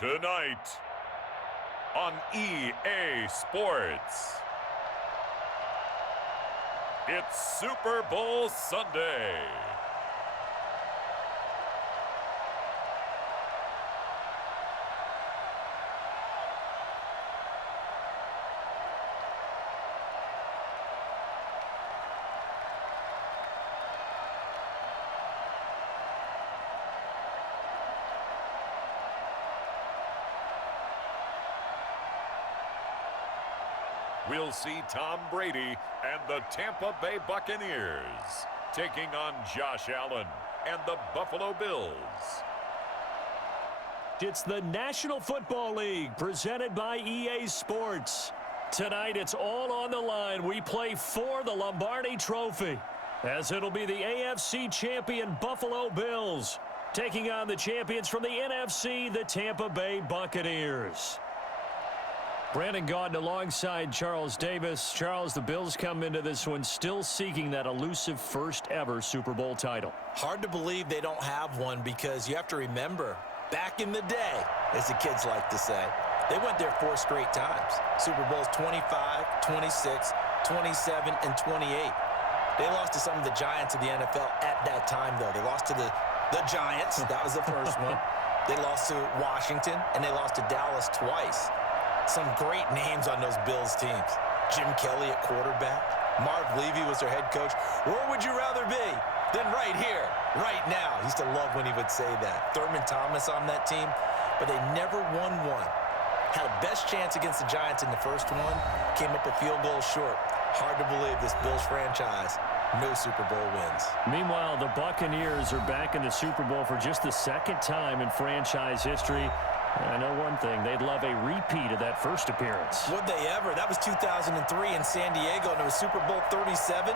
Tonight on EA Sports, it's Super Bowl Sunday. We'll see Tom Brady and the Tampa Bay Buccaneers taking on Josh Allen and the Buffalo Bills. It's the National Football League presented by EA Sports. Tonight it's all on the line. We play for the Lombardi Trophy, as it'll be the AFC champion Buffalo Bills taking on the champions from the NFC, the Tampa Bay Buccaneers. Brandon Gaudin alongside Charles Davis. Charles, the Bills come into this one still seeking that elusive first ever Super Bowl title. Hard to believe they don't have one, because you have to remember, back in the day, as the kids like to say, they went there 4 straight times. Super Bowls 25, 26, 27, and 28. They lost to some of the giants of the NFL at that time, though. They lost to the Giants. That was the first one. They lost to Washington, and they lost to Dallas twice. Some great names on those Bills teams. Jim Kelly at quarterback. Marv Levy was their head coach. Where would you rather be than right here, right now? He used to love when he would say that. Thurman Thomas on that team, but they never won one. Had a best chance against the Giants in the first one. Came up a field goal short. Hard to believe this Bills franchise, no Super Bowl wins. Meanwhile, the Buccaneers are back in the Super Bowl for just the second time in franchise history. I know one thing, they'd love a repeat of that first appearance. Would they ever? That was 2003 in San Diego, and it was Super Bowl 37.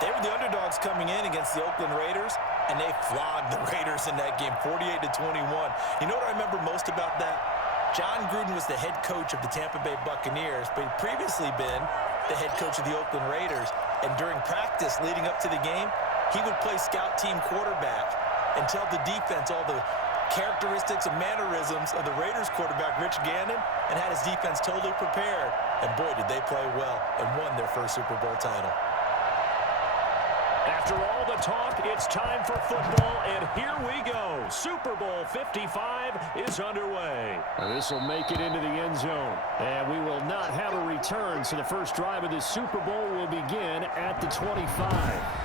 They were the underdogs coming in against the Oakland Raiders, and they flogged the Raiders in that game, 48-21. You know what I remember most about that? John Gruden was the head coach of the Tampa Bay Buccaneers, but he'd previously been the head coach of the Oakland Raiders. And during practice leading up to the game, he would play scout team quarterback and tell the defense all the characteristics and mannerisms of the Raiders quarterback, Rich Gannon, and had his defense totally prepared. And boy, did they play well and won their first Super Bowl title. After all the talk, it's time for football, and here we go. Super Bowl 55 is underway. This will make it into the end zone, and we will not have a return, so the first drive of the Super Bowl will begin at the 25.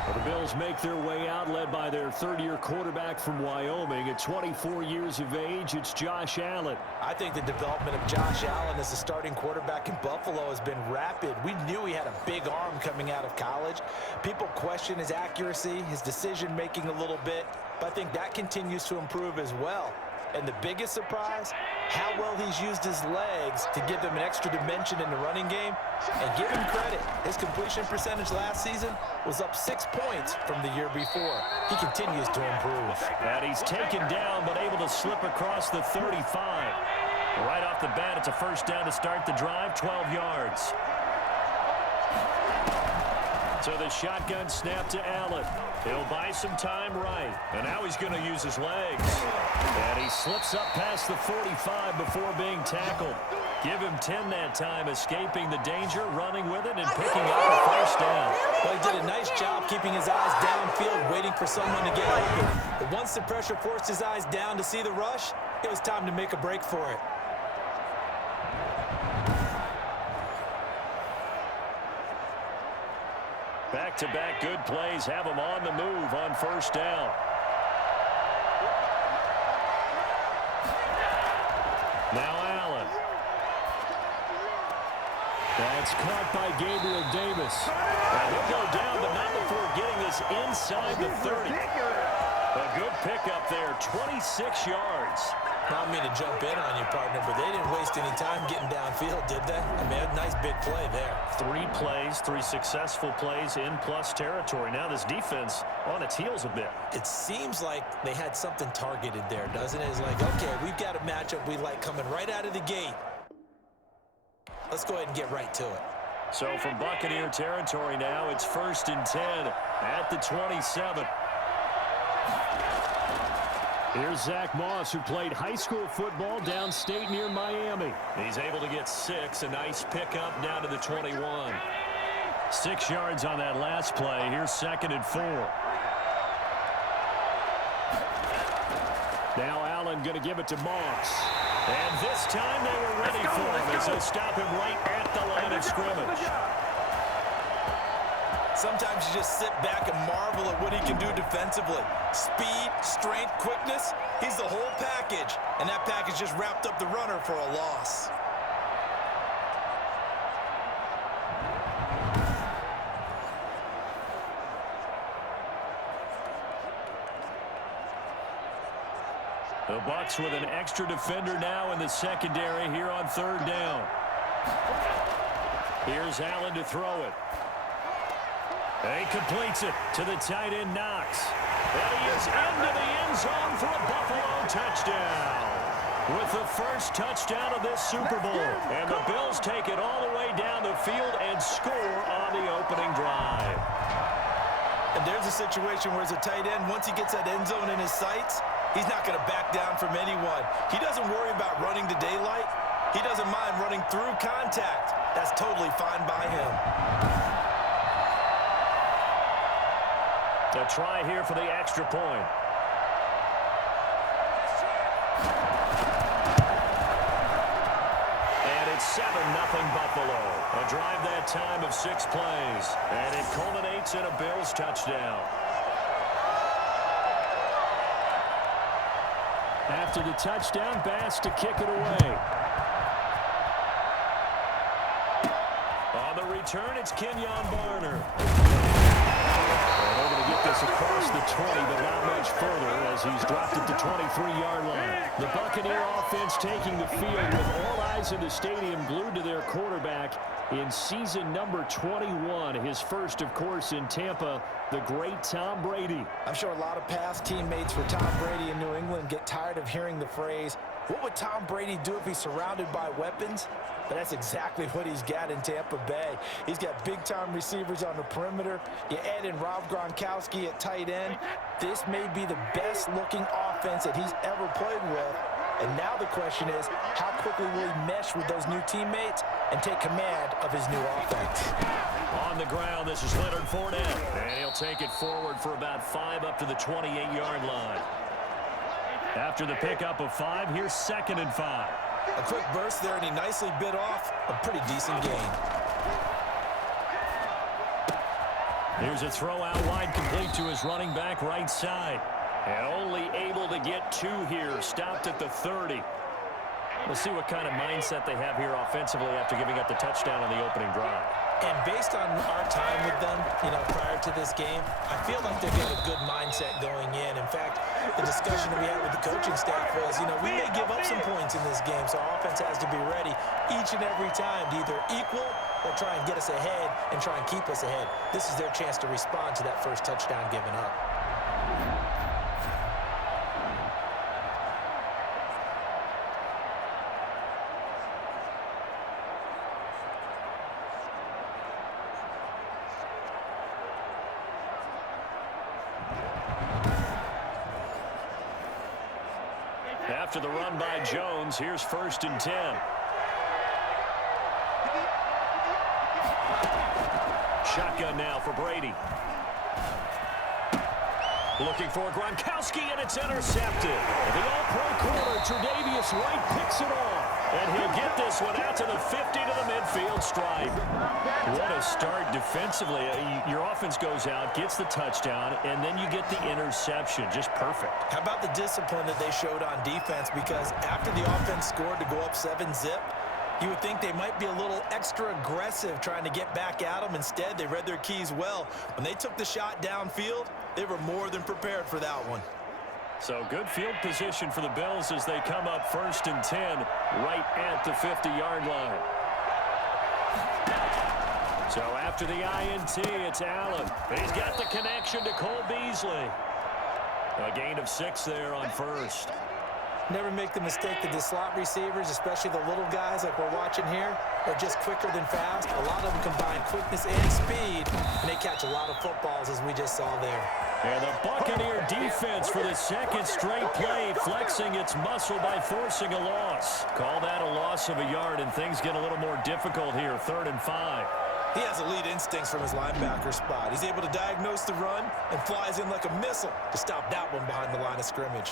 Well, the Bills make their way out, led by their third-year quarterback from Wyoming. At 24 years of age, it's Josh Allen. I think the development of Josh Allen as a starting quarterback in Buffalo has been rapid. We knew he had a big arm coming out of college. People question his accuracy, his decision-making a little bit, but I think that continues to improve as well. And the biggest surprise, how well he's used his legs to give him an extra dimension in the running game. And give him credit, his completion percentage last season was up 6 points from the year before. He continues to improve. And he's taken down, but able to slip across the 35. Right off the bat, it's a first down to start the drive, 12 yards. So the shotgun snap to Allen. He'll buy some time right. And now he's going to use his legs. And he slips up past the 45 before being tackled. Give him 10 that time, escaping the danger, running with it, and picking up a first down. Well, he did a nice job keeping his eyes downfield, waiting for someone to get open. But once the pressure forced his eyes down to see the rush, it was time to make a break for it. Back-to-back good plays have him on the move on first down. Now Allen. That's caught by Gabriel Davis. And he'll go down, but not before getting this inside the 30. A good pickup there, 26 yards. Not mean to jump in on you, partner, but they didn't waste any time getting downfield, did they? I mean, a nice big play there. 3 plays, 3 successful plays in plus territory. Now this defense on its heels a bit. It seems like they had something targeted there, doesn't it? It's like, okay, we've got a matchup we like coming right out of the gate. Let's go ahead and get right to it. So from Buccaneer territory now, it's 1st and 10 at the 27. Here's Zach Moss, who played high school football downstate near Miami. He's able to get 6, a nice pickup down to the 21. 6 yards on that last play. Here's 2nd and 4. Now Allen going to give it to Moss. And this time they were ready for him as they stop him right at the line of scrimmage. Sometimes you just sit back and marvel at what he can do defensively. Speed, strength, quickness, he's the whole package. And that package just wrapped up the runner for a loss. The Bucs with an extra defender now in the secondary here on 3rd down. Here's Allen to throw it. He completes it to the tight end, Knox. And he is into the end zone for a Buffalo touchdown. With the first touchdown of this Super Bowl. And the Bills take it all the way down the field and score on the opening drive. And there's a situation where as a tight end, once he gets that end zone in his sights, he's not going to back down from anyone. He doesn't worry about running to daylight. He doesn't mind running through contact. That's totally fine by him. A try here for the extra point. And it's 7-0 Buffalo. A drive that time of 6 plays. And it culminates in a Bills touchdown. After the touchdown, Bass to kick it away. On the return, it's Kenyon Barner. And they're going to get this across the 20, but not much further as he's dropped at the 23-yard line. The Buccaneer offense taking the field with all eyes in the stadium glued to their quarterback in season number 21. His first, of course, in Tampa, the great Tom Brady. I'm sure a lot of past teammates for Tom Brady in New England get tired of hearing the phrase, what would Tom Brady do if he's surrounded by weapons? But that's exactly what he's got in Tampa Bay. He's got big-time receivers on the perimeter. You add in Rob Gronkowski at tight end. This may be the best-looking offense that he's ever played with. And now the question is, how quickly will he mesh with those new teammates and take command of his new offense? On the ground, this is Leonard Fournette. And he'll take it forward for about 5 up to the 28-yard line. After the pickup of 5, here's 2nd and 5. A quick burst there, and he nicely bit off a pretty decent gain. Here's a throw out wide, complete to his running back right side. And only able to get 2 here, stopped at the 30. We'll see what kind of mindset they have here offensively after giving up the touchdown on the opening drive. And based on our time with them, prior to this game, I feel like they're getting a good mindset going in. In fact, the discussion that we had with the coaching staff was, we may give up some points in this game, so our offense has to be ready each and every time to either equal or try and get us ahead and try and keep us ahead. This is their chance to respond to that first touchdown given up. After the run by Jones, here's 1st and 10. Shotgun now for Brady. Looking for Gronkowski, and it's intercepted. The all-pro corner, Tre'Davious White, picks it off. And he'll get this one out to the 50 to the midfield stripe. What a start defensively. Your offense goes out, gets the touchdown, and then you get the interception. Just perfect. How about the discipline that they showed on defense? Because after the offense scored to go up 7-zip, you would think they might be a little extra aggressive trying to get back at them. Instead, they read their keys well. When they took the shot downfield, they were more than prepared for that one. So good field position for the Bills as they come up 1st and 10 right at the 50-yard line. So after the INT, it's Allen. He's got the connection to Cole Beasley. A gain of 6 there on 1st. Never make the mistake that the slot receivers, especially the little guys like we're watching here, are just quicker than fast. A lot of them combine quickness and speed, and they catch a lot of footballs as we just saw there. And the Buccaneer defense for the second straight play, flexing its muscle by forcing a loss. Call that a loss of a yard, and things get a little more difficult here, 3rd and 5. He has elite instincts from his linebacker spot. He's able to diagnose the run and flies in like a missile to stop that one behind the line of scrimmage.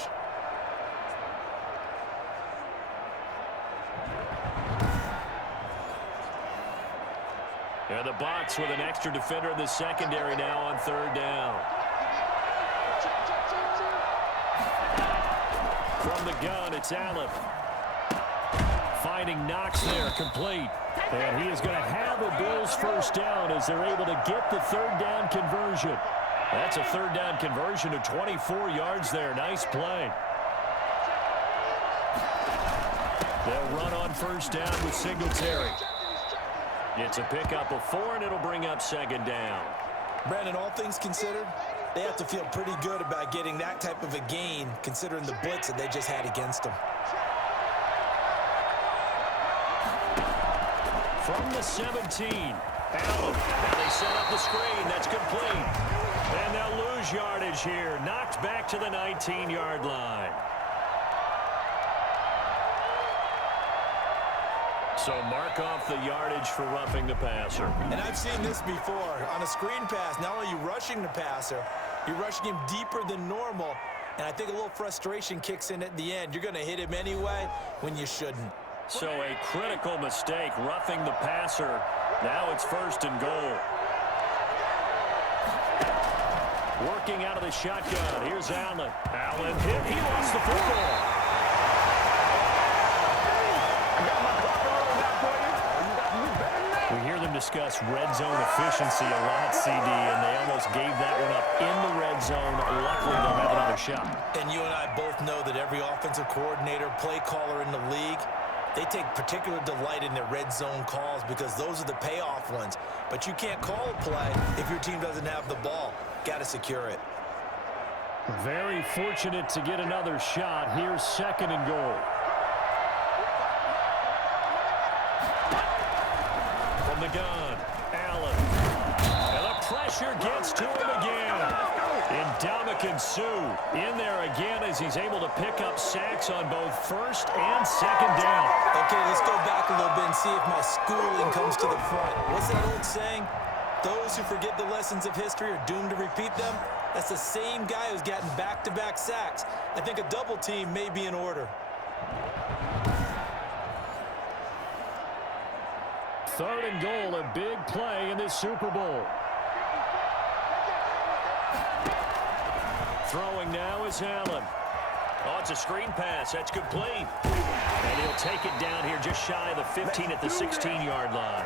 And the Bucs with an extra defender in the secondary now on 3rd down. From the gun, it's Allen. Finding Knox there, complete. And he is going to have a Bills first down as they're able to get the 3rd down conversion. That's a 3rd down conversion of 24 yards there. Nice play. They'll run on first down with Singletary. It's a pickup of 4, and it'll bring up 2nd down. Brandon, all things considered, they have to feel pretty good about getting that type of a gain, considering the blitz that they just had against them. From the 17, Allen. Now they set up the screen. That's complete. And they'll lose yardage here. Knocked back to the 19-yard line. So mark off the yardage for roughing the passer. And I've seen this before. On a screen pass, not only are you rushing the passer, you're rushing him deeper than normal. And I think a little frustration kicks in at the end. You're going to hit him anyway when you shouldn't. So a critical mistake, roughing the passer. Now it's 1st and goal. Working out of the shotgun. Here's Allen. Allen hit. He lost the football. We hear them discuss red zone efficiency a lot, CD, and they almost gave that one up in the red zone. Luckily, they'll have another shot. And you and I both know that every offensive coordinator, play caller in the league, they take particular delight in their red zone calls because those are the payoff ones. But you can't call a play if your team doesn't have the ball. Got to secure it. Very fortunate to get another shot. Here's 2nd and goal. From the gun, Allen. And the pressure gets to him again. Ndamukong Suh in there again as he's able to pick up sacks on both 1st and 2nd down. Okay, let's go back a little bit and see if my schooling comes to the front. What's that old saying? Those who forget the lessons of history are doomed to repeat them. That's the same guy who's gotten back-to-back sacks. I think a double team may be in order. 3rd and goal, a big play in this Super Bowl. Throwing now is Allen. Oh, it's a screen pass. That's complete. And he'll take it down here just shy of the 15 at the 16-yard line.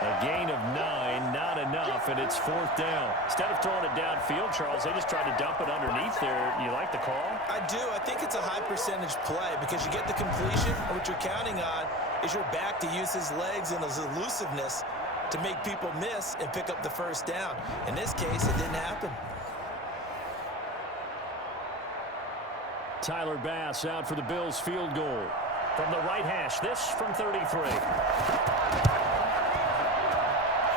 A gain of 9, not enough, and it's 4th down. Instead of throwing it downfield, Charles, they just tried to dump it underneath there. You like the call? I do. I think it's a high-percentage play because you get the completion, and what you're counting on is your back to use his legs and his elusiveness to make people miss and pick up the 1st down. In this case, it didn't happen. Tyler Bass out for the Bills field goal. From the right hash, this from 33.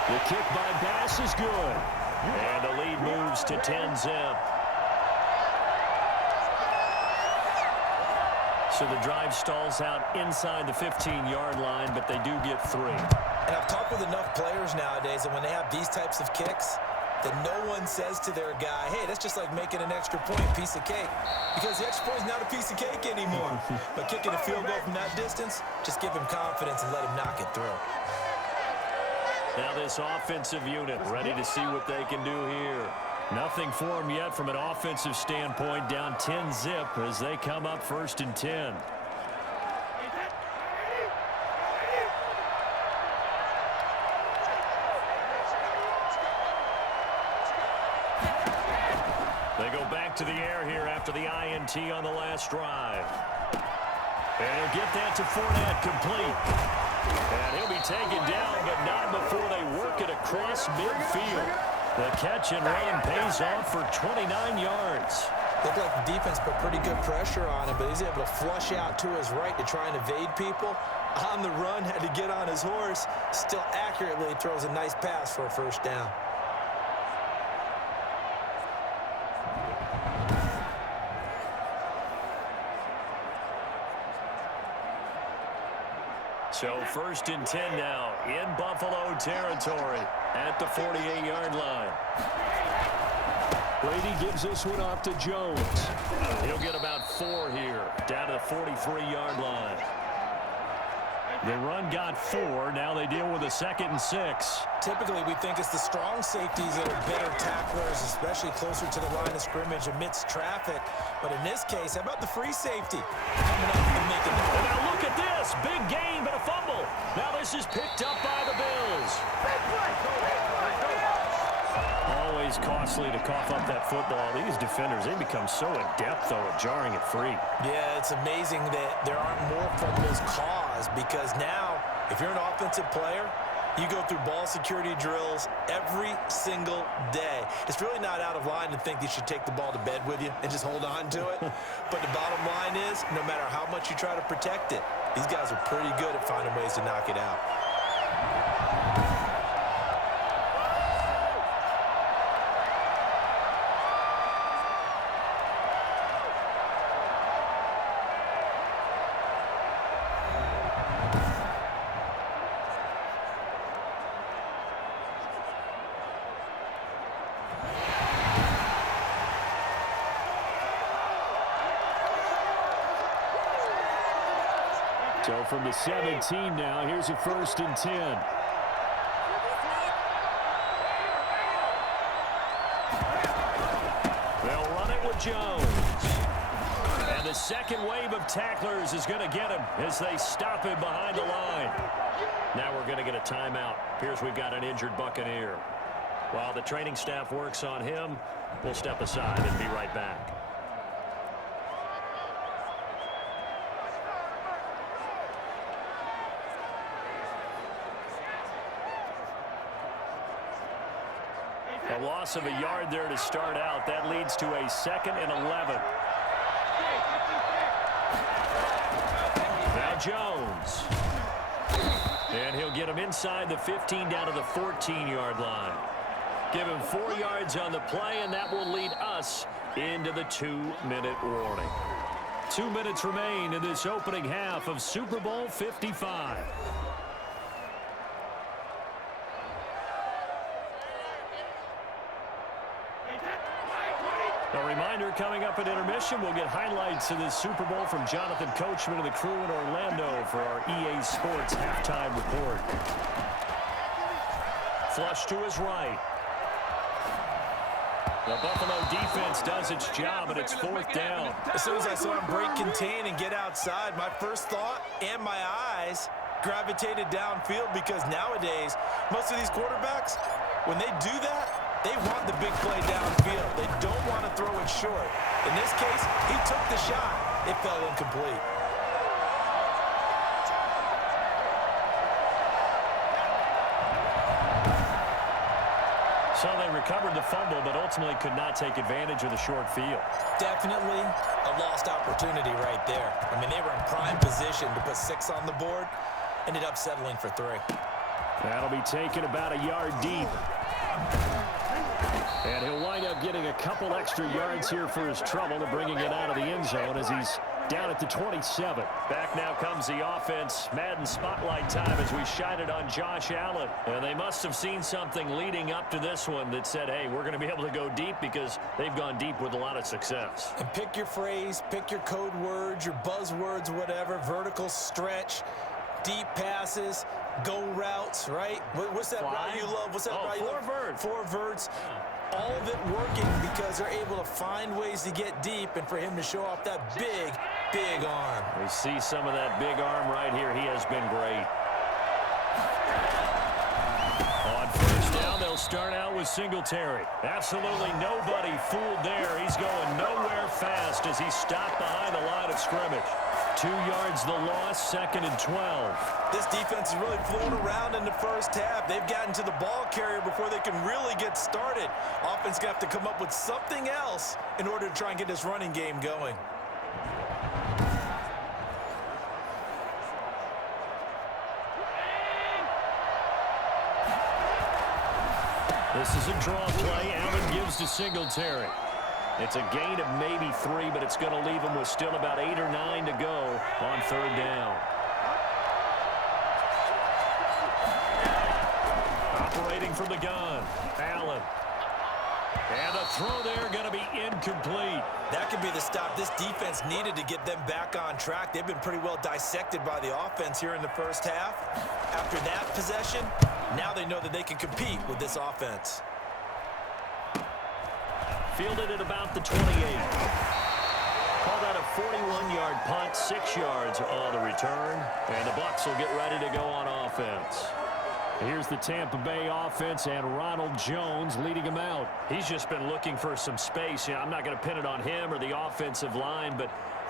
The kick by Bass is good. And the lead moves to 10-zip. So the drive stalls out inside the 15-yard line, but they do get 3. And I've talked with enough players nowadays that when they have these types of kicks, that no one says to their guy, hey, that's just like making an extra point, piece of cake. Because the extra point is not a piece of cake anymore. But kicking a field goal from that distance, just give him confidence and let him knock it through. Now this offensive unit ready to see what they can do here. Nothing for them yet from an offensive standpoint, down 10-zip as they come up 1st and 10. They go back to the air here after the INT on the last drive. And he'll get that to Fournette, complete. And he'll be taken down, but not before they work it across midfield. The catch and run pays off for 29 yards. Looked like the defense put pretty good pressure on him, but he's able to flush out to his right to try and evade people. On the run, had to get on his horse. Still accurately throws a nice pass for a 1st down. So 1st and 10 now in Buffalo territory at the 48-yard line. Brady gives this one off to Jones. He'll get about 4 here, down to the 43-yard line. The run got 4. Now they deal with a 2nd and 6. Typically, we think it's the strong safeties that are better tacklers, especially closer to the line of scrimmage amidst traffic. But in this case, how about the free safety coming up and making the... And now look at this. Big gain, but a fumble. Now this is picked up by the Bills. Always costly to cough up that football. These defenders, they become so adept, though, at jarring it free. Yeah, it's amazing that there aren't more fumbles caused, because now, if you're an offensive player, you go through ball security drills every single day. It's really not out of line to think you should take the ball to bed with you and just hold on to it. But the bottom line is, no matter how much you try to protect it, these guys are pretty good at finding ways to knock it out. So from the 17 now, here's a 1st and 10. They'll run it with Jones. And the second wave of tacklers is going to get him as they stop him behind the line. Now we're going to get a timeout. Appears we've got an injured Buccaneer. While the training staff works on him, we'll step aside and be right back. A loss of a yard there to start out. That leads to a 2nd and 11. Now Jones. And he'll get him inside the 15 down to the 14-yard line. Give him 4 yards on the play, and that will lead us into the 2-minute warning. 2 minutes remain in this opening half of Super Bowl 55. A reminder, coming up at intermission, we'll get highlights of this Super Bowl from Jonathan Coachman and the crew in Orlando for our EA Sports halftime report. Flush to his right. The Buffalo defense does its job, and it's 4th down. As soon as I saw him break contain and get outside, my first thought and my eyes gravitated downfield, because nowadays, most of these quarterbacks, when they do that, they want the big play downfield. They don't want to throw it short. In this case, he took the shot. It fell incomplete. So they recovered the fumble, but ultimately could not take advantage of the short field. Definitely a lost opportunity right there. I mean, they were in prime position to put 6 on the board. Ended up settling for 3. That'll be taken about a yard deep. And he'll wind up getting a couple extra yards here for his trouble to bringing it out of the end zone as he's down at the 27. Back now comes the offense. Madden spotlight time as we shine it on Josh Allen. And they must have seen something leading up to this one that said, hey, we're going to be able to go deep, because they've gone deep with a lot of success. And pick your phrase, pick your code words, your buzzwords, whatever, vertical stretch, deep passes, go routes, right? What's that route you love? What's that route you love? 4 verts. 4 verts. All of it working because they're able to find ways to get deep, and for him to show off that big, big arm. We see some of that big arm right here. He has been great. On 1st down, they'll start out with Singletary. Absolutely nobody fooled there. He's going nowhere fast as he's stopped behind the line of scrimmage. 2 yards the loss, 2nd and 12. This defense is really flown around in the first half. They've gotten to the ball carrier before they can really get started. Offense going to have to come up with something else in order to try and get this running game going. This is a draw play. Allen gives to Singletary. It's a gain of maybe 3, but it's going to leave him with still about 8 or 9 to go on 3rd down. Operating from the gun. Allen. And the throw there going to be incomplete. That could be the stop this defense needed to get them back on track. They've been pretty well dissected by the offense here in the first half. After that possession, now they know that they can compete with this offense. Fielded at about the 28. Called out a 41-yard punt, 6 yards on the return. And the Bucs will get ready to go on offense. Here's the Tampa Bay offense and Ronald Jones leading them out. He's just been looking for some space. I'm not going to pin it on him or the offensive line, but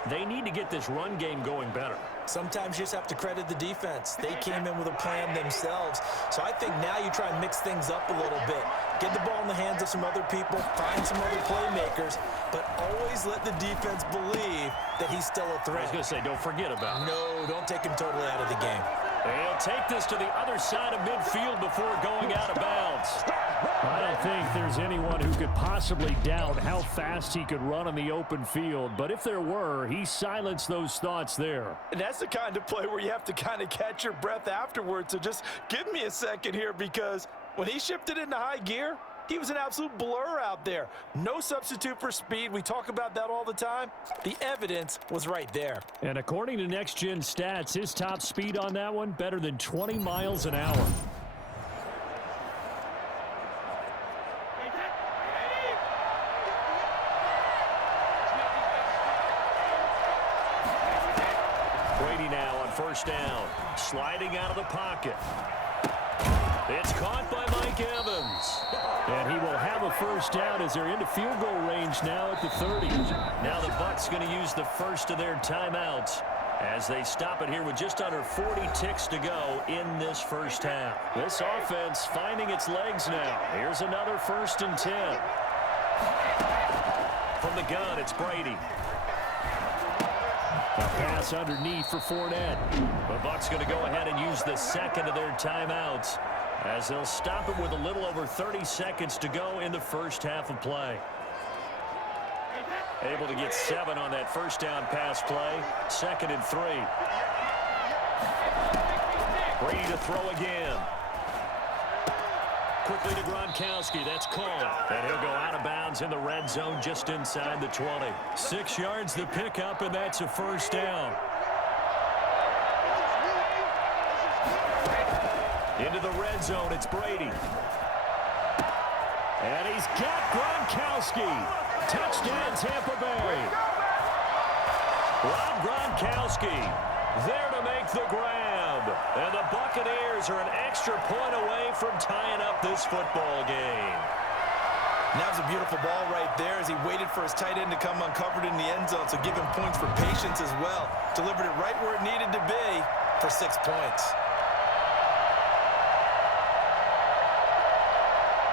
they need to get this run game going better. Sometimes you just have to credit the defense. They came in with a plan themselves. So I think now you try and mix things up a little bit. Get the ball in the hands of some other people, find some other playmakers, but always let the defense believe that he's still a threat. I was going to say, don't forget about it. No, don't take him totally out of the game. They'll take this to the other side of midfield before going out of bounds. I don't think there's anyone who could possibly doubt how fast he could run on the open field. But if there were, he silenced those thoughts there. And that's the kind of play where you have to kind of catch your breath afterwards. So just give me a second here, because when he shifted into high gear, he was an absolute blur out there. No substitute for speed. We talk about that all the time. The evidence was right there. And according to Next Gen Stats, his top speed on that one, better than 20 miles an hour. Brady now on first down. Sliding out of the pocket. It's caught by Mike Evans. And he will have a first down as they're into field goal range now at the 30. Now the Bucs going to use the first of their timeouts as they stop it here with just under 40 ticks to go in this first half. This offense finding its legs now. Here's another 1st and 10. From the gun, it's Brady. A pass underneath for Fournette. The Bucs going to go ahead and use the second of their timeouts as they'll stop it with a little over 30 seconds to go in the first half of play. Able to get 7 on that first down pass play. 2nd and 3. Brady to throw again. Quickly to Gronkowski. That's caught. And he'll go out of bounds in the red zone just inside the 20. 6 yards the pickup, and that's a first down. Into the red zone, it's Brady. And he's got Gronkowski. Touchdown, Tampa Bay. Rob Gronkowski there to make the grab. And the Buccaneers are an extra point away from tying up this football game. And that was a beautiful ball right there as he waited for his tight end to come uncovered in the end zone, so give him points for patience as well. Delivered it right where it needed to be for 6 points.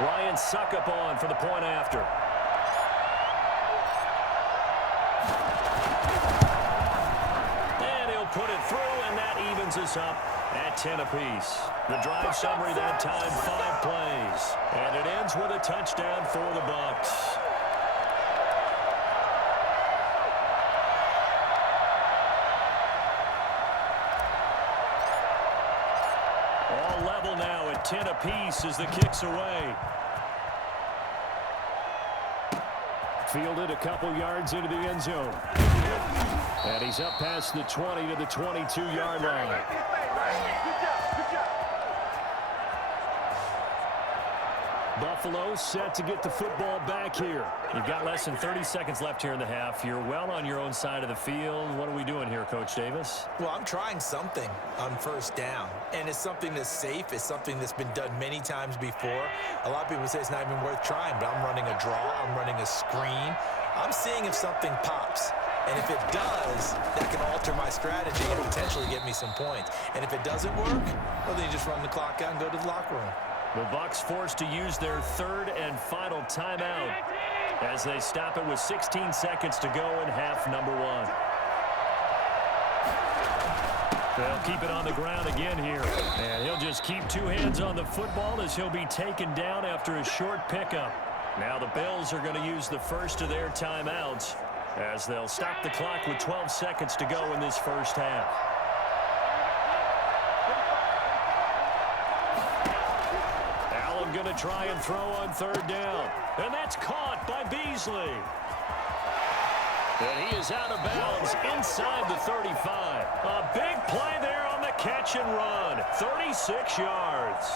Ryan Suckup on for the point after. And he'll put it through, and that evens us up at 10 apiece. The drive summary that time, 5 plays. And it ends with a touchdown for the Bucs. All level now at 10 apiece as the kick's away. Fielded a couple yards into the end zone. And he's up past the 20 to the 22-yard line. Buffalo set to get the football back here. You've got less than 30 seconds left here in the half. You're well on your own side of the field. What are we doing here, Coach Davis? Well, I'm trying something on first down, and it's something that's safe. It's something that's been done many times before. A lot of people say it's not even worth trying, but I'm running a draw. I'm running a screen. I'm seeing if something pops. And if it does, that can alter my strategy and potentially get me some points. And if it doesn't work, well, then you just run the clock out and go to the locker room. The Bucs forced to use their third and final timeout as they stop it with 16 seconds to go in half number 1. They'll keep it on the ground again here. And he'll just keep 2 hands on the football as he'll be taken down after a short pickup. Now the Bills are going to use the first of their timeouts as they'll stop the clock with 12 seconds to go in this first half. Allen going to try and throw on third down. And that's caught by Beasley. And he is out of bounds inside the 35. A big play there on the catch and run. 36 yards.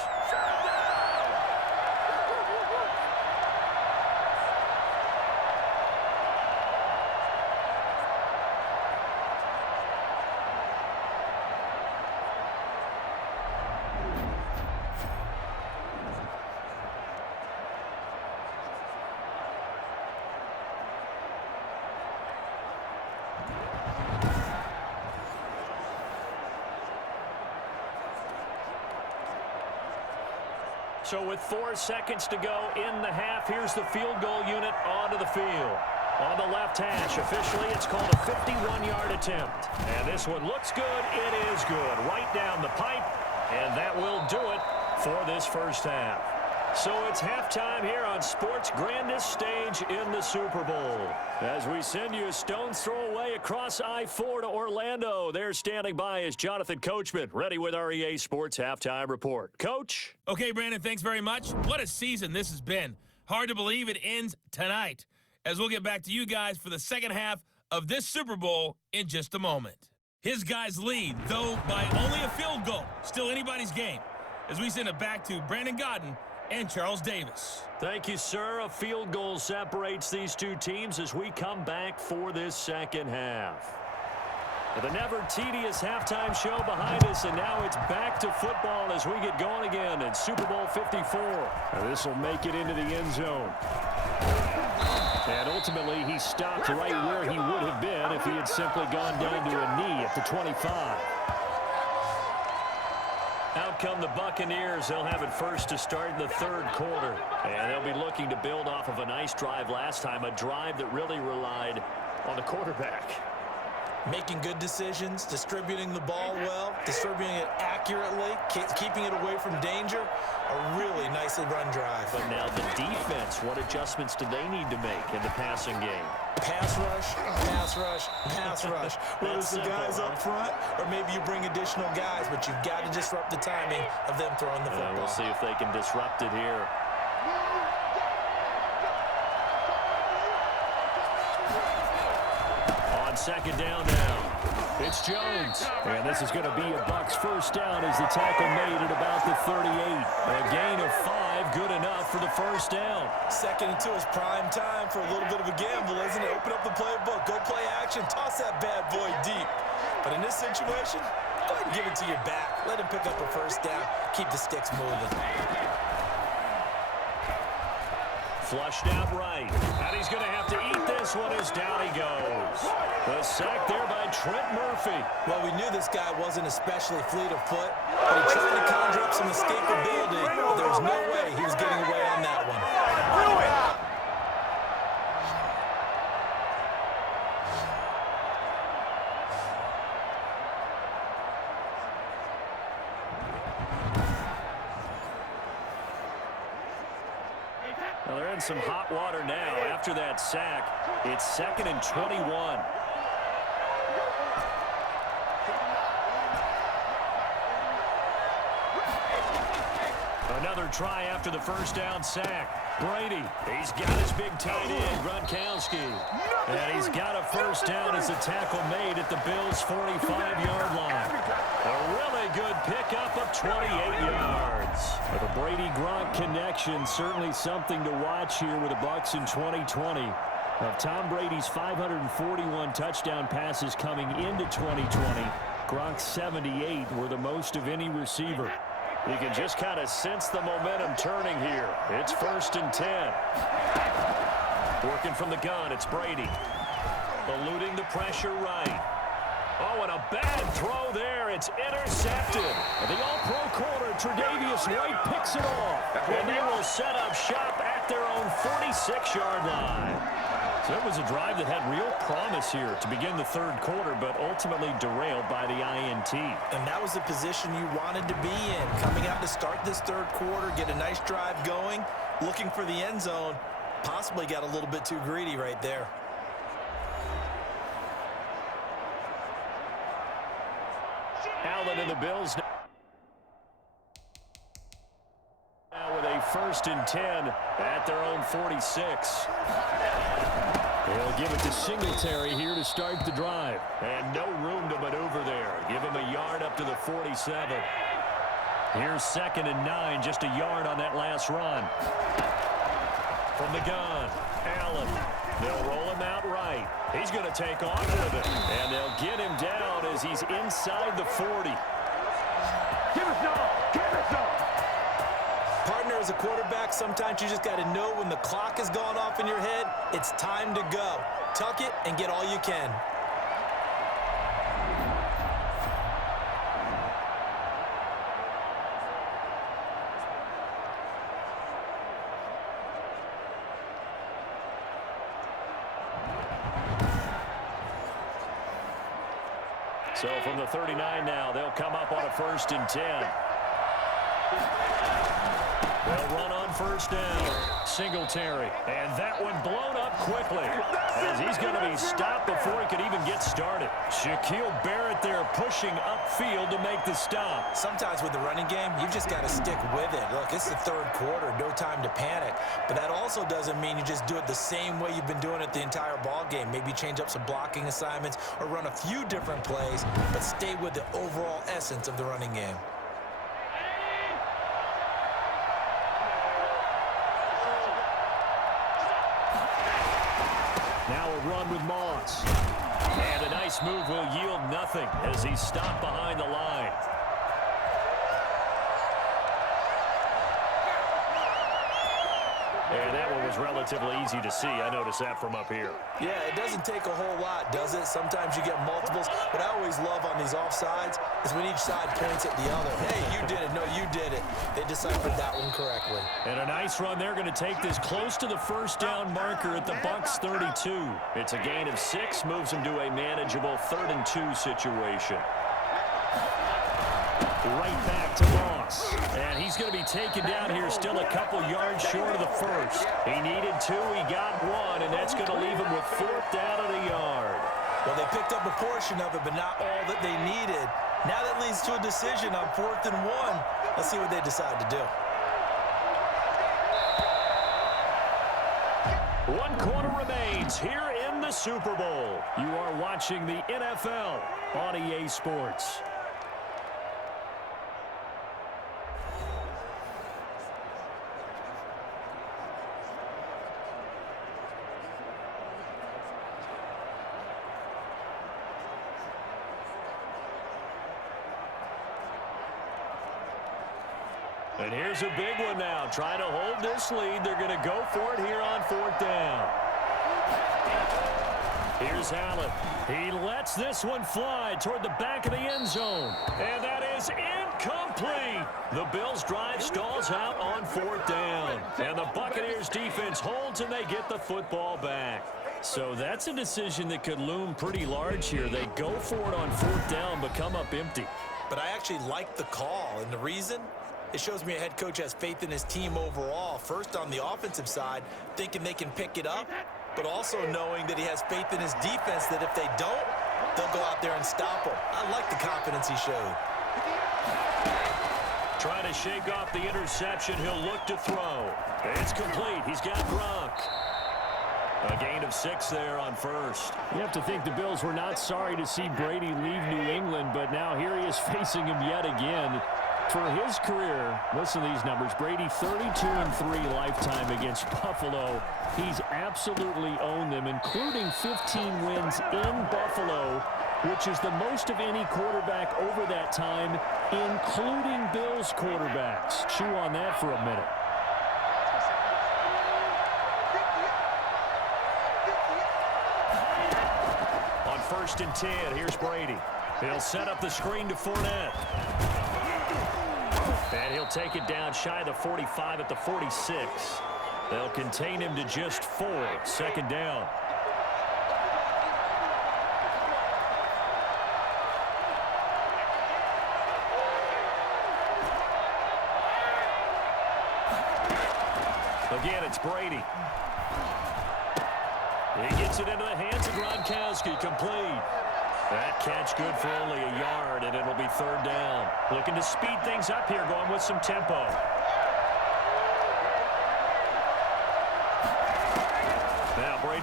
So with 4 seconds to go in the half, here's the field goal unit onto the field. On the left hash, officially it's called a 51-yard attempt. And this one looks good. It is good. Right down the pipe. And that will do it for this first half. So it's halftime here on sports' grandest stage in the Super Bowl. As we send you a stone's throw away across I-4 to Orlando. There standing by is Jonathan Coachman, ready with our EA Sports Halftime Report. Coach? Okay, Brandon, thanks very much. What a season this has been. Hard to believe it ends tonight, as we'll get back to you guys for the second half of this Super Bowl in just a moment. His guys lead, though by only a field goal. Still anybody's game, as we send it back to Brandon Godden and Charles Davis. Thank you, sir. A field goal separates these two teams as we come back for this second half. The never tedious halftime show behind us, and now it's back to football as we get going again in Super Bowl 54. This will make it into the end zone. And ultimately, he stopped right where he would have been if he had simply gone down to a knee at the 25. Out come the Buccaneers. They'll have it first to start in the third quarter. And they'll be looking to build off of a nice drive last time, a drive that really relied on the quarterback. Making good decisions, distributing the ball well, distributing it accurately, keeping it away from danger. A really nicely run drive. But now the defense, what adjustments do they need to make in the passing game? Pass rush, pass rush, pass rush. Whether it's the guys up front or maybe you bring additional guys, but you've got to disrupt the timing of them throwing the football. We'll see if they can disrupt it here. On second down now, it's Jones. And this is going to be a Bucs first down as the tackle made at about the 38. A gain of 5, good enough for the first down. 2nd and 2 is prime time for a little bit of a gamble, isn't it? Open up the playbook, go play action, toss that bad boy deep. But in this situation, go ahead and give it to your back. Let him pick up a first down, keep the sticks moving. Flushed out right. And he's going to have to eat this one as down he goes. The sack there by Trent Murphy. Well, we knew this guy wasn't especially fleet of foot, but he tried to conjure up some escapability, but there was no way he was getting away on that one. Well, they're in some hot water now. After that sack, it's 2nd and 21. Another try after the first down sack. Brady, he's got his big tight end, Gronkowski. And he's got a first down as the tackle made at the Bills' 45-yard line. A really good pickup of 28 yards. But the Brady-Gronk connection, certainly something to watch here with the Bucs in 2020. Of Tom Brady's 541 touchdown passes coming into 2020, Gronk's 78 were the most of any receiver. You can just kind of sense the momentum turning here. It's 1st and 10. Working from the gun, it's Brady. Eluding the pressure right. Oh, and a bad throw there. It's intercepted. The all-pro corner, Tre'Davious White, picks it off. And they will set up shop at their own 46-yard line. So it was a drive that had real promise here to begin the third quarter, but ultimately derailed by the INT. And that was the position you wanted to be in. Coming out to start this third quarter, get a nice drive going, looking for the end zone. Possibly got a little bit too greedy right there. Allen and the Bills now with a 1st first and 10 at their own 46. They'll give it to Singletary here to start the drive. And no room to maneuver there. Give him a yard up to the 47. Here's 2nd and 9, just a yard on that last run. From the gun, Allen. They'll roll him out right. He's going to take off with it. And they'll get him down as he's inside the 40. Give us all! Give us all! Partner, as a quarterback, sometimes you just got to know when the clock has gone off in your head, it's time to go. Tuck it and get all you can. So from the 39 now, they'll come up on a 1st and 10. They'll run on 1st down. Singletary. And that one blown up quickly as he's going to be stopped before he could even get started. Shaquille Barrett there pushing upfield to make the stop. Sometimes with the running game, you just got to stick with it. Look, it's the 3rd quarter, no time to panic. But that also doesn't mean you just do it the same way you've been doing it the entire ball game. Maybe change up some blocking assignments or run a few different plays, but stay with the overall essence of the running game. Now a run with Moss. And a nice move will yield nothing as he's stopped behind the line. And that one was relatively easy to see. I noticed that from up here. Yeah, it doesn't take a whole lot, does it? Sometimes you get multiples. What I always love on these offsides is when each side points at the other. Hey, you did it. No, you did it. They deciphered that one correctly. And a nice run. They're going to take this close to the 1st down marker at the Bucs 32. It's a gain of 6, moves them to a manageable 3rd and 2 situation. Right back to Moss. And he's going to be taken down here still a couple yards short of the 1st. He needed 2, he got 1, and that's going to leave him with 4th down and a yard. Well, they picked up a portion of it, but not all that they needed. Now that leads to a decision on 4th and 1. Let's see what they decide to do. 1 quarter remains here in the Super Bowl. You are watching the NFL on EA Sports. And here's a big one now. Trying to hold this lead. They're going to go for it here on 4th down. Here's Allen. He lets this one fly toward the back of the end zone. And that is incomplete. The Bills' drive stalls out on 4th down. And the Buccaneers' defense holds and they get the football back. So that's a decision that could loom pretty large here. They go for it on 4th down, but come up empty. But I actually like the call, and the reason? It shows me a head coach has faith in his team overall. First, on the offensive side, thinking they can pick it up, but also knowing that he has faith in his defense that if they don't, they'll go out there and stop them. I like the confidence he showed. Trying to shake off the interception. He'll look to throw. It's complete. He's got Gronk. A gain of 6 there on 1st. You have to think the Bills were not sorry to see Brady leave New England, but now here he is facing him yet again. For his career, listen to these numbers. Brady 32-3 lifetime against Buffalo. He's absolutely owned them, including 15 wins in Buffalo, which is the most of any quarterback over that time, including Bills quarterbacks. Chew on that for a minute. On 1st and 10, here's Brady. He'll set up the screen to Fournette. And he'll take it down shy of the 45 at the 46. They'll contain him to just 4. 2nd down. Again, it's Brady. He gets it into the hands of Gronkowski, complete. That catch good for only a yard, and it'll be 3rd down. Looking to speed things up here, going with some tempo.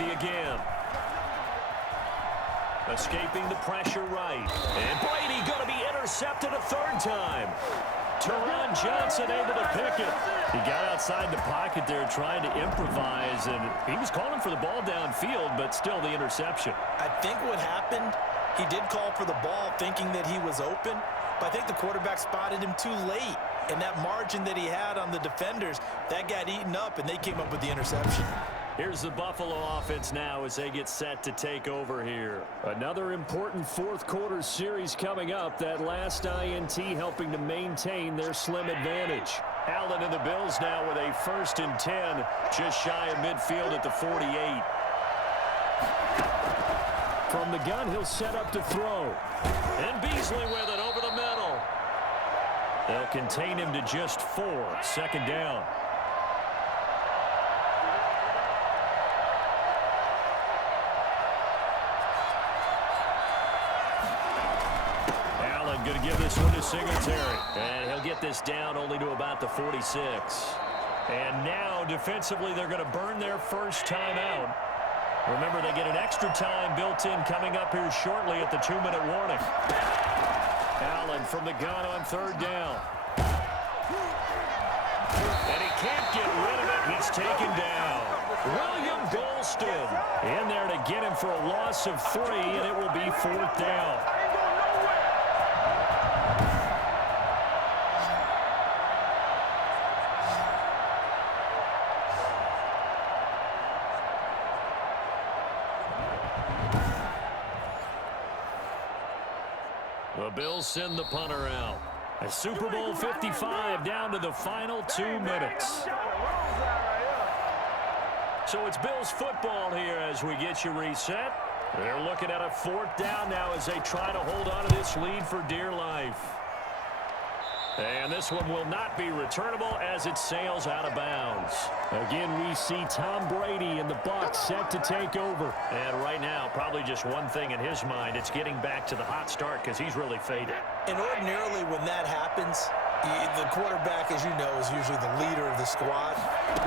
Brady again. Escaping the pressure right. And Brady going to be intercepted a third time. Teron Johnson able to pick it. He got outside the pocket there trying to improvise, and he was calling for the ball downfield, but still the interception. I think what happened, he did call for the ball thinking that he was open, but I think the quarterback spotted him too late. And that margin that he had on the defenders, that got eaten up, and they came up with the interception. Here's the Buffalo offense now as they get set to take over here. Another important fourth quarter series coming up. That last INT helping to maintain their slim advantage. Allen and the Bills now with a 1st and 10, just shy of midfield at the 48. From the gun, he'll set up to throw. And Beasley with it over the middle. They'll contain him to just 4. 2nd down. Allen going to give this one to Singletary. And he'll get this down only to about the 46. And now, defensively, they're going to burn their first time out. Remember, they get an extra time built in coming up here shortly at the 2-minute warning. Allen from the gun on 3rd down. And he can't get rid of it. He's taken down. William Golston in there to get him for a loss of 3, and it will be 4th down. The Bills send the punter out. A Super Bowl 55 down to the final 2 minutes. So it's Bills football here as we get you reset. They're looking at a 4th down now as they try to hold on to this lead for dear life. And this one will not be returnable as it sails out of bounds. Again, we see Tom Brady and the Bucs set to take over. And right now, probably just one thing in his mind. It's getting back to the hot start because he's really faded. And ordinarily when that happens, the quarterback, as you know, is usually the leader of the squad.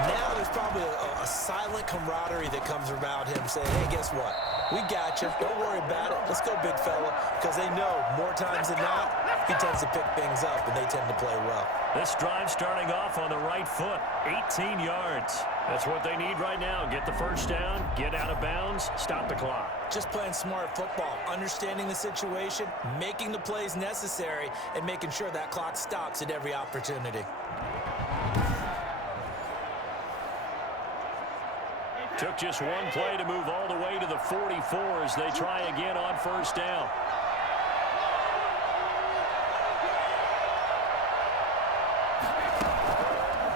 Now there's probably a silent camaraderie that comes about him saying, hey, guess what? We got you. Don't worry about it. Let's go, big fella. Because they know more times than not, he tends to pick things up, and they tend to play well. This drive starting off on the right foot, 18 yards. That's what they need right now. Get the first down, get out of bounds, stop the clock. Just playing smart football, understanding the situation, making the plays necessary, and making sure that clock stops at every opportunity. Took just one play to move all the way to the 44 as they try again on 1st down.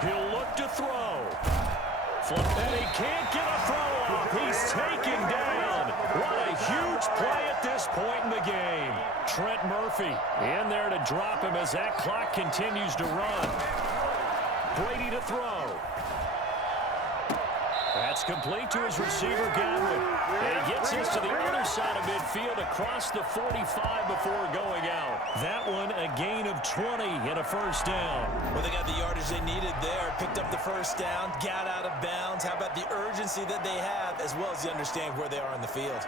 He'll look to throw. And he can't get a throw off. He's taken down. What a huge play at this point in the game. Trent Murphy in there to drop him as that clock continues to run. Brady to throw. That's complete to his receiver, Godwin. And he gets this to the other side of midfield across the 45 before going out. That one a gain of 20 and a 1st down. Well, they got the yardage they needed there. Picked up the 1st down, got out of bounds. How about the urgency that they have as well as the understanding where they are in the field?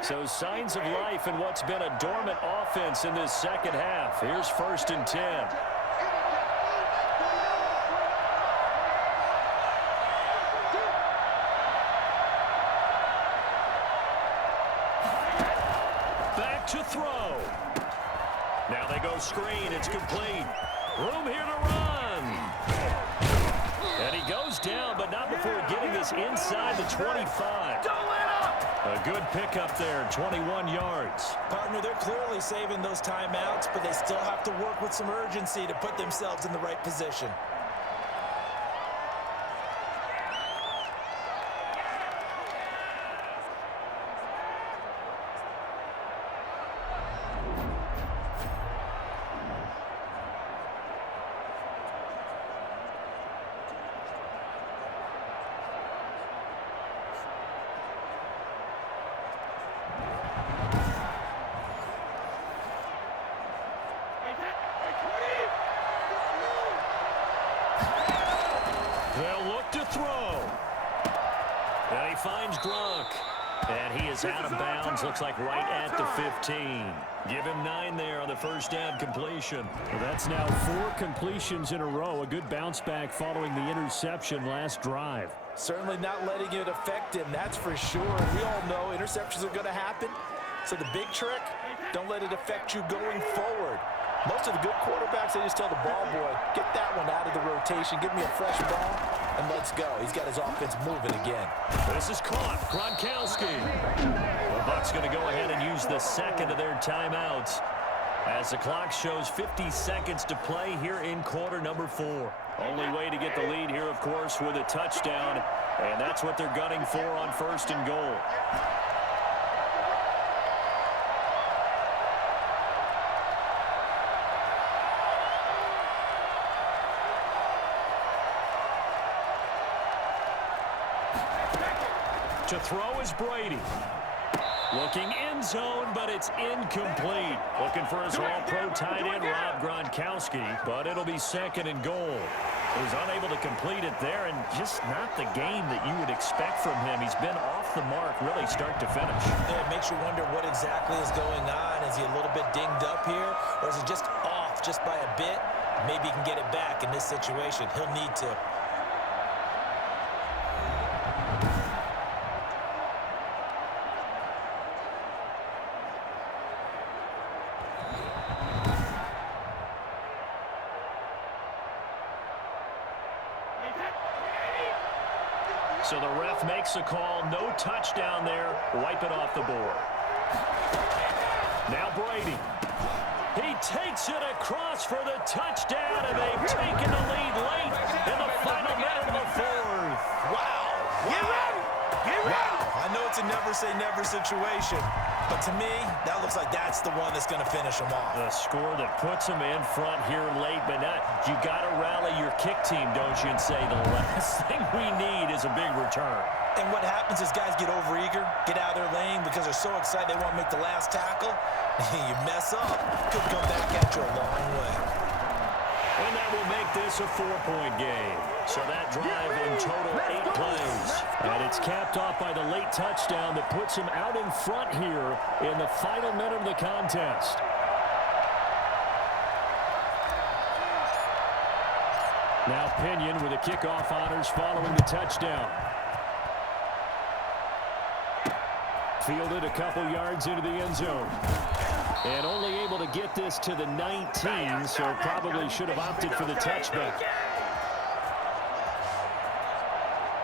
So signs of life in what's been a dormant offense in this 2nd half. Here's 1st and 10. Back to throw. Now they go screen. It's complete. Room here to run. And he goes down, but not before getting this inside the 25. A good pickup there, 21 yards. Partner, they're clearly saving those timeouts, but they still have to work with some urgency to put themselves in the right position. They'll look to throw. And he finds Gronk. And he is out of bounds. Looks like right at the 15. Give him 9 there on the first down completion. Well, that's now 4 completions in a row. A good bounce back following the interception last drive. Certainly not letting it affect him, that's for sure. We all know interceptions are going to happen. So the big trick, don't let it affect you going forward. Most of the good quarterbacks, they just tell the ball boy, get that one out of the rotation, give me a fresh ball, and let's go. He's got his offense moving again. This is caught. Gronkowski. The Bucs going to go ahead and use the second of their timeouts as the clock shows 50 seconds to play here in quarter number 4. Only way to get the lead here, of course, with a touchdown, and that's what they're gunning for on first and goal. To throw is Brady. Looking end zone, but it's incomplete. Looking for his all-pro tight end, Rob Gronkowski, but it'll be second and goal. He was unable to complete it there, and just not the game that you would expect from him. He's been off the mark, really, start to finish. Yeah, it makes you wonder what exactly is going on. Is he a little bit dinged up here, or is he just off just by a bit? Maybe he can get it back in this situation. He'll need to. So the ref makes a call. No touchdown there. Wipe it off the board. Now Brady. He takes it across for the touchdown, and they've taken the lead late in the final minute of the 4th. Wow. Get ready! Get ready! Wow. I know it's a never-say-never situation, but to me, that looks like that's the one that's going to finish him off. The score that puts him in front here late, but not. You got to rally your kick team, don't you, and say the last thing we need is a big return. And what happens is guys get overeager, get out of their lane because they're so excited they want to make the last tackle. You mess up, could come back at you a long way. And that will make this a 4-point game. So that drive in total 8 plays. And it's capped off by the late touchdown that puts him out in front here in the final minute of the contest. Now Pinion with the kickoff honors following the touchdown. Fielded a couple yards into the end zone. And only able to get this to the 19, so probably should have opted for the touchback.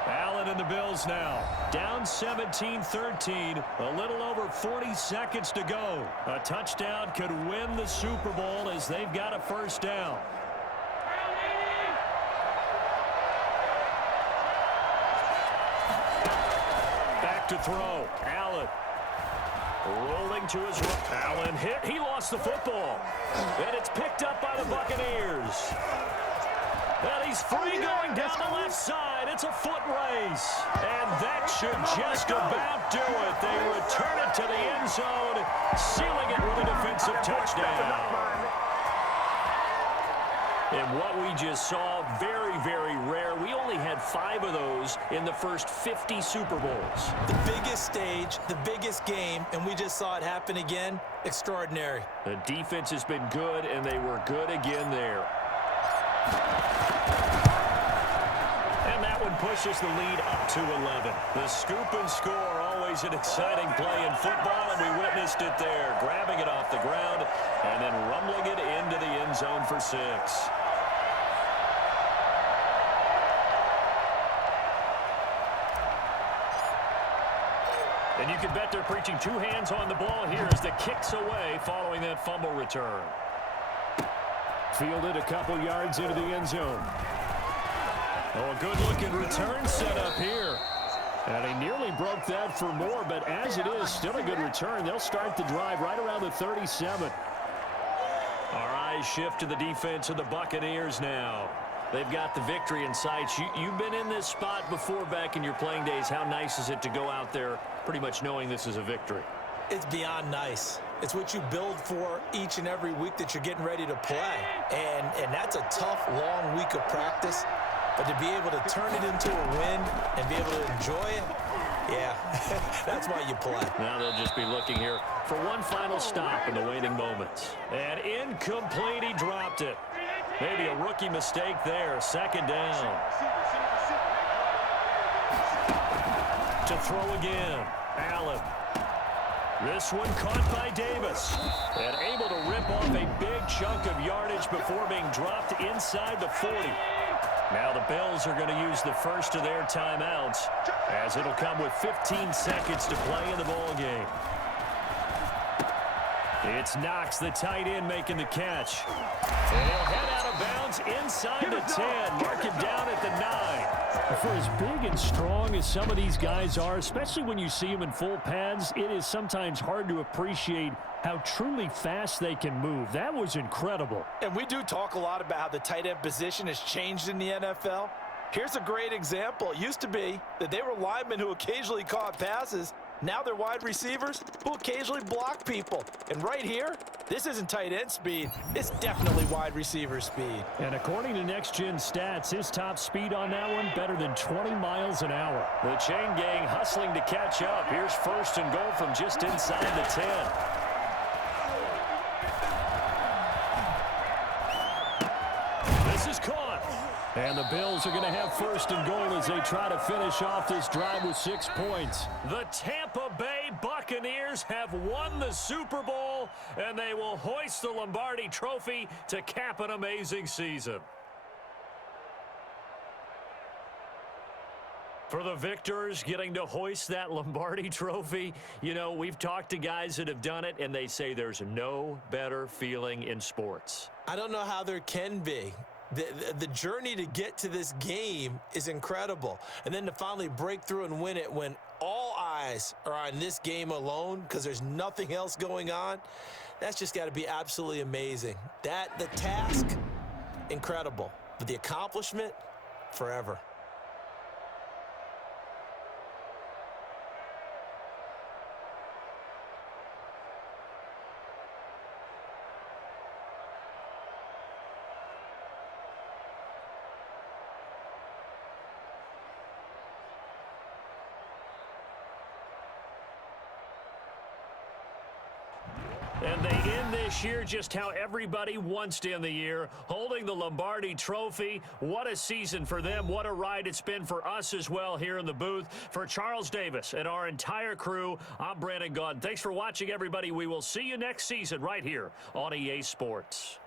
Allen and the Bills now. Down 17-13. A little over 40 seconds to go. A touchdown could win the Super Bowl as they've got a first down. Back to throw. Allen. Rolling to his right. Allen hit. He lost the football. And it's picked up by the Buccaneers. And he's free going down the left side. It's a foot race. And that should just about do it. They return it to the end zone, sealing it with a defensive touchdown. And what we just saw, very, very rare. We only had 5 of those in the first 50 Super Bowls. The biggest stage, the biggest game, and we just saw it happen again. Extraordinary. The defense has been good, and they were good again there. And that one pushes the lead up to 11. The scoop and score, always an exciting play in football, and we witnessed it there. Grabbing it off the ground and then rumbling it into the end zone for 6. And you can bet they're preaching 2 hands on the ball here as the kick's away following that fumble return. Fielded a couple yards into the end zone. Oh, a good-looking return set up here. And he nearly broke that for more, but as it is, still a good return. They'll start the drive right around the 37. Our eyes shift to the defense of the Buccaneers now. They've got the victory in sights. You've been in this spot before back in your playing days. How nice is it to go out there pretty much knowing this is a victory? It's beyond nice. It's what you build for each and every week that you're getting ready to play. And that's a tough, long week of practice. But to be able to turn it into a win and be able to enjoy it, yeah, that's why you play. Now they'll just be looking here for one final stop in the waning moments. And incomplete, he dropped it. Maybe a rookie mistake there. Second down. To throw again. Allen. This one caught by Davis. And able to rip off a big chunk of yardage before being dropped inside the 40. Now the Bills are going to use the first of their timeouts, as it'll come with 15 seconds to play in the ball game. It's Knox, the tight end, making the catch. And he'll head out of bounds inside the 10. Mark him down at the 9. For as big and strong as some of these guys are, especially when you see them in full pads, it is sometimes hard to appreciate how truly fast they can move. That was incredible. And we do talk a lot about how the tight end position has changed in the NFL. Here's a great example. It used to be that they were linemen who occasionally caught passes. Now they're wide receivers who occasionally block people. And right here, this isn't tight end speed. It's definitely wide receiver speed. And according to Next Gen Stats, his top speed on that one, better than 20 miles an hour. The chain gang hustling to catch up. Here's first and goal from just inside the 10. This is caught. And the Bills are going to have first and goal as they try to finish off this drive with 6 points. The Tampa Bay Buccaneers have won the Super Bowl, and they will hoist the Lombardi Trophy to cap an amazing season. For the victors, getting to hoist that Lombardi Trophy, you know, we've talked to guys that have done it, and they say there's no better feeling in sports. I don't know how there can be. The journey to get to this game is incredible. And then to finally break through and win it when all eyes are on this game alone because there's nothing else going on, that's just got to be absolutely amazing. The task, incredible. But the accomplishment, forever. And they end this year just how everybody wants to end the year, holding the Lombardi Trophy. What a season for them. What a ride it's been for us as well here in the booth. For Charles Davis and our entire crew, I'm Brandon Gaudin. Thanks for watching, everybody. We will see you next season right here on EA Sports.